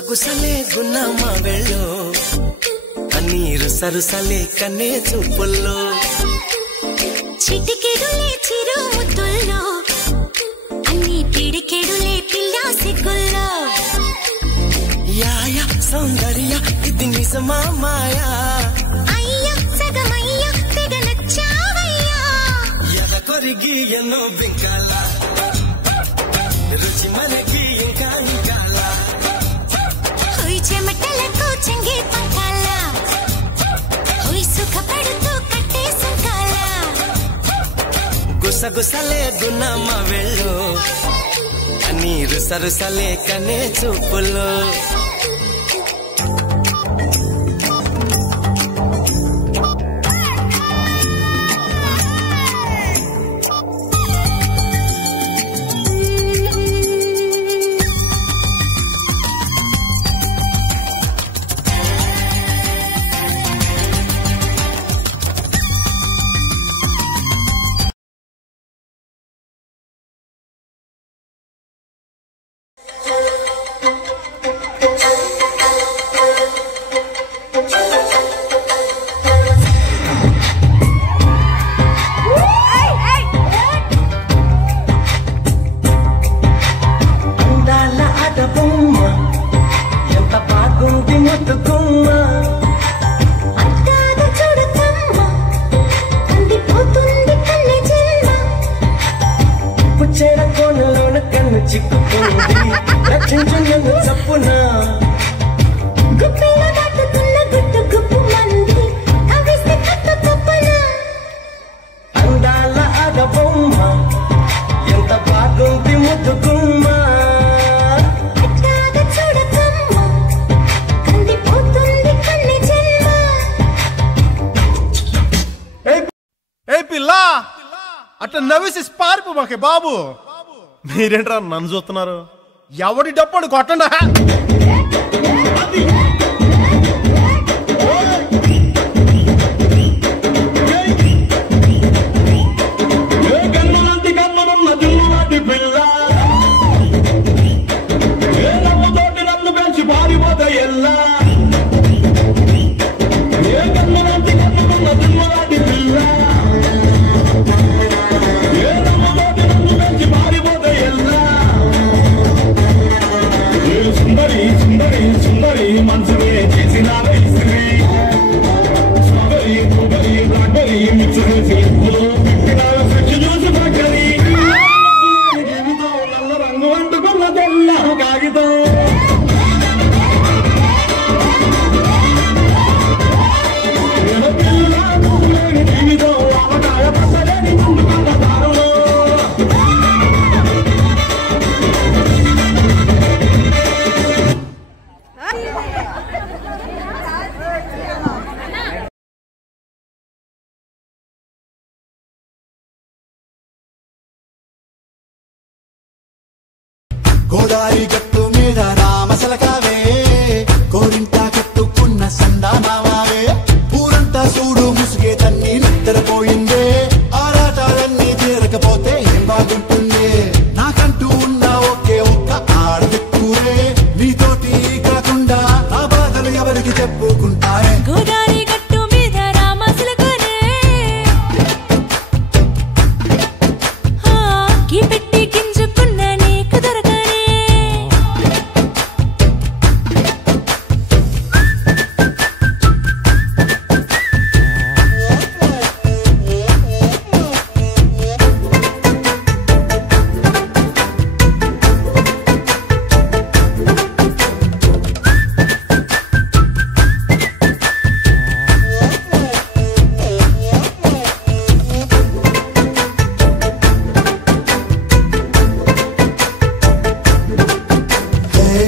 గుసగుసలే గున్నమ్మ వెళ్ళు నీరు సరుసలే కన్నే చూపుల్లో చిటికెడులే చిరు ముద్దుల్లో అన్ని పిడికెడులే పిల్లా సిగ్గుల్లో యాయ సౌందర్య ఇది నిజమా మాయా అయ్యా సగమయ్యా తెగ నచ్చావయ్యా ఎద కొరిగి ఎన్నో బింకాల రుచి మనకి ఇంకా ఇంకాల హోయ్ చెమటలకు చెంగే పంకాల హోయ్ సుఖపడుతూ కట్టే సంకాల గుసగుసలే గున్నమ్మ వెళ్ళు నీరు సరుసలే కనే చూపుల్లో అట్లా నవ్వేసి పారిపో మాకే బాబు. మీరేంట్రా నన్ను చూస్తున్నారు? ఎవడి డప్పుడు కొట్టండా. గోదారి గట్టు మీద రామసలకావే కోరింటా కట్టుకున్న సందామావే ఊరంతా చూడు ముసుగే తన్ని నిద్రపోయిందే ఆరాటాలన్నీ తీరకపోతే ఏం బాగుంటుంది నాకంటూ ఉన్న ఒకే ఒక్క ఆడదిక్కురే నీతోటి కాకుండా నా బాధలు ఎవరికి చెప్పుకుంటారే గోదారి గట్టు మీద రామసలకానే కి పెట్టి గింజుకున్న నీకు దొరకనే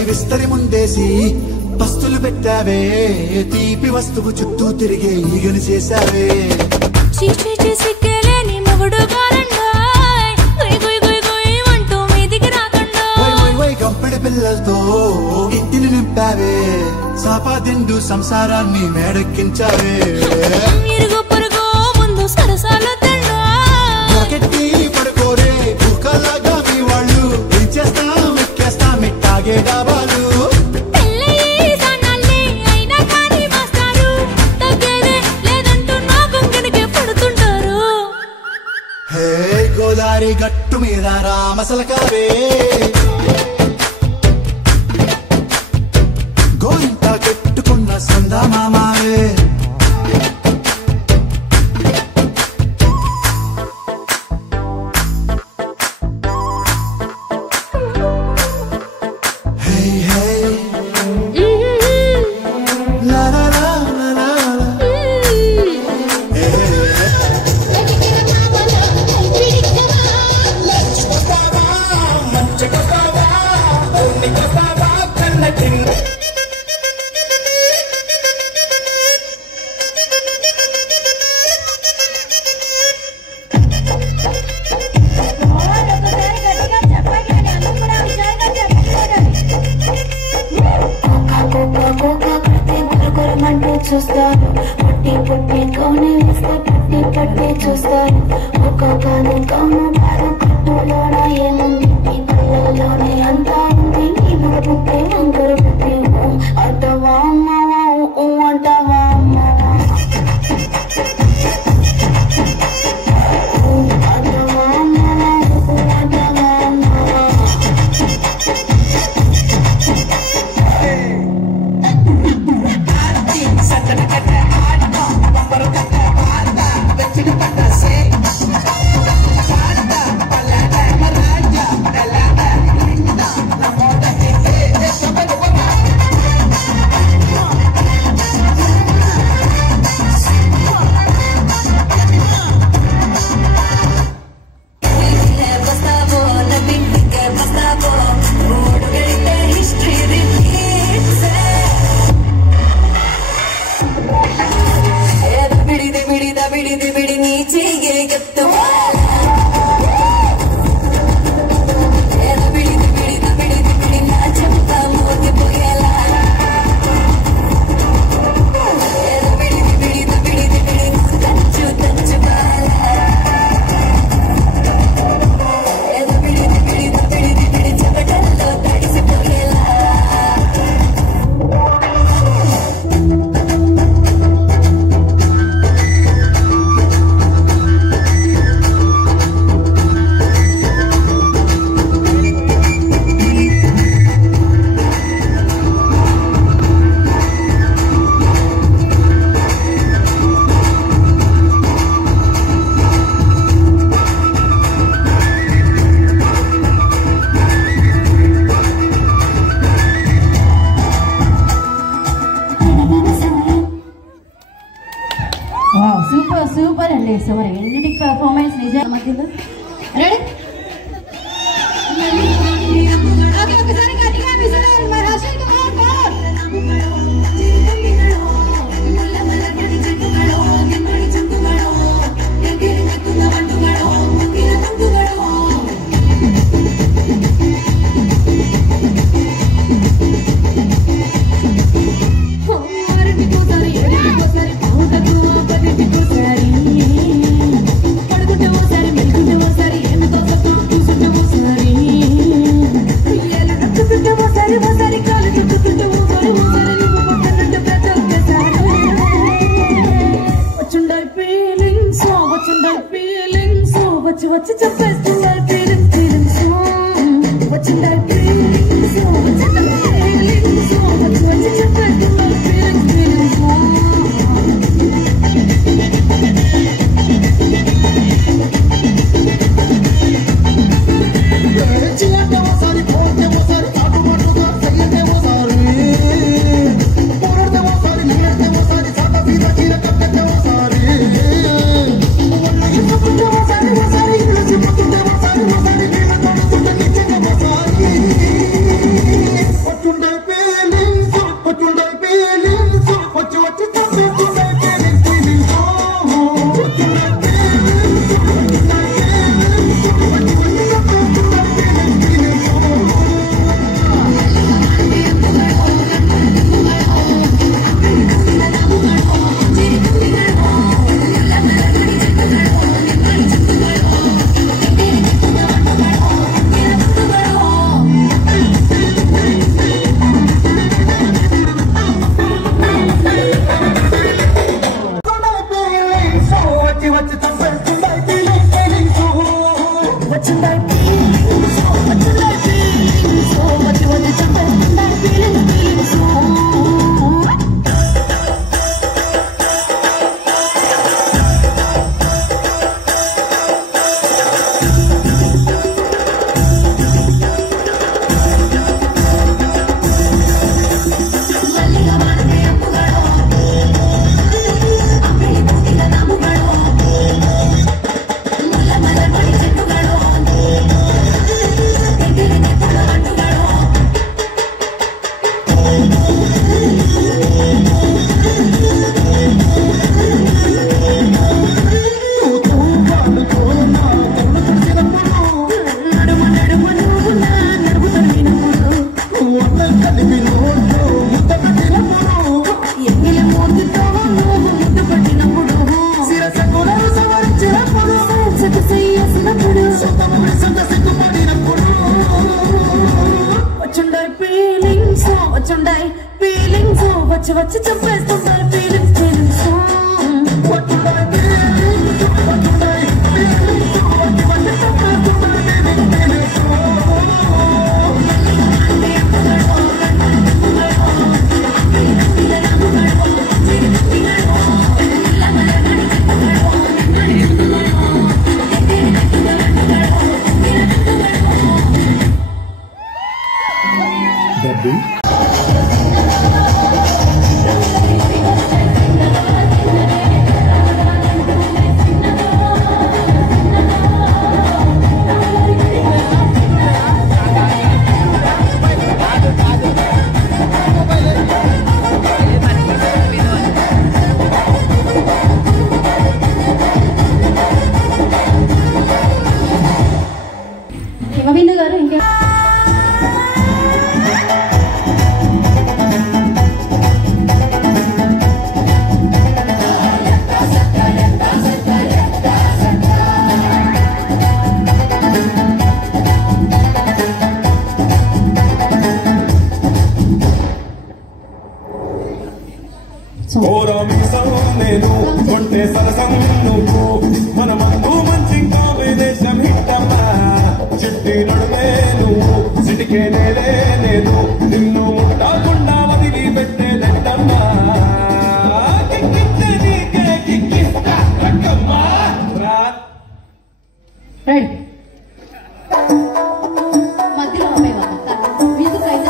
విస్తరి ముందేసి పస్తులు పెట్టావే తీపి వస్తువు చుట్టూ తిరిగే ఈగలు చేశావే చీచి సిగ్గలేని మొగుడు గారండాయ్ గుయ్ గుయ్ గుయ్ గుయ్ అంటూ మీదికి రాకండా వై వై వై గంపెడి పిల్లలతో ఇంటిని నింపావే సాపాదిండు సంసారాన్ని మేడెక్కించావే ఇరుగు పొరుగు ముందు సరసాలు గట్టి పడుకోరే కుక్కలాగా మీ వాళ్ళు ఎక్కేస్తాం ఎక్కేస్తాం ఇట్టాగే డాబాలు పెళ్ళి మసలకావే గోరింత కట్టుకున్న సందా మామావే చూస్తాను పట్టి పట్టి కోనే వేస్తే పట్టి పట్టి చూస్తాను ఒక్కొక్కని కమ్ము కట్టులోన ఏముంది ఈ కళ్ళలోనే అంతా ఉంది ఈ బుట్టే వంకర బుట్టే అంటవా అమ్మ అంటవా అమ్మ సూపర్ అండి సూపర్ ఎనర్జెటిక్ పర్ఫార్మెన్స్ నిజం మధ్యలో రెడీ ఓకే ఒకసారి గట్టిగా విసరాలి మరి అసలు వచ్చి చెప్పేస్తున్నారు ఫీలింగ్స్ వచ్చిందా ఫీలింగ్స్ వచ్చి చెప్పేస్తున్నారు ఫీలింగ్స్ వచ్చుండాయి ఫీలింగ్స్ వచ్చి వచ్చి చంపేస్తుంటారు ఫీలింగ్స్ ఫీలింగ్స్ హిమబిందు గారు ఇంకా నేను కొంటే సరసం నువ్వు మన మందు మంచి కాంబినేషన్ హిట్టమ్మా చిట్టి నడుమే నువ్వు సిటికే నేలే నేను నిన్ను ముట్టకుండా వదిలి పెట్టేదట్టమ్మా కిక్కిస్తే నీకే కిక్కిస్తా రక్కమ్మా మధ్యలో అమ్మాయి మ్యూజిక్ అయితే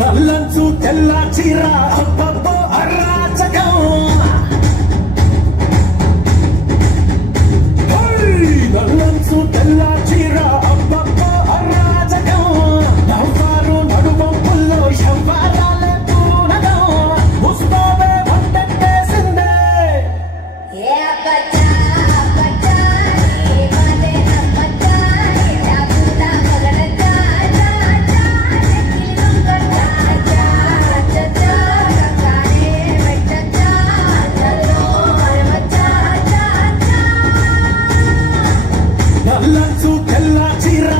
నల్లంచు తెల్ల చీర అబ్బబ్బో అరాచకం నల్లంచు తెల్ల చీర అబ్బబ్బో అరాచకం నవ్వారు నడుమొప్పుల్లో శవ్వారాలే పూనగం ముస్తాబే వంటేసిందే నల్లంచు తెల్ల చీర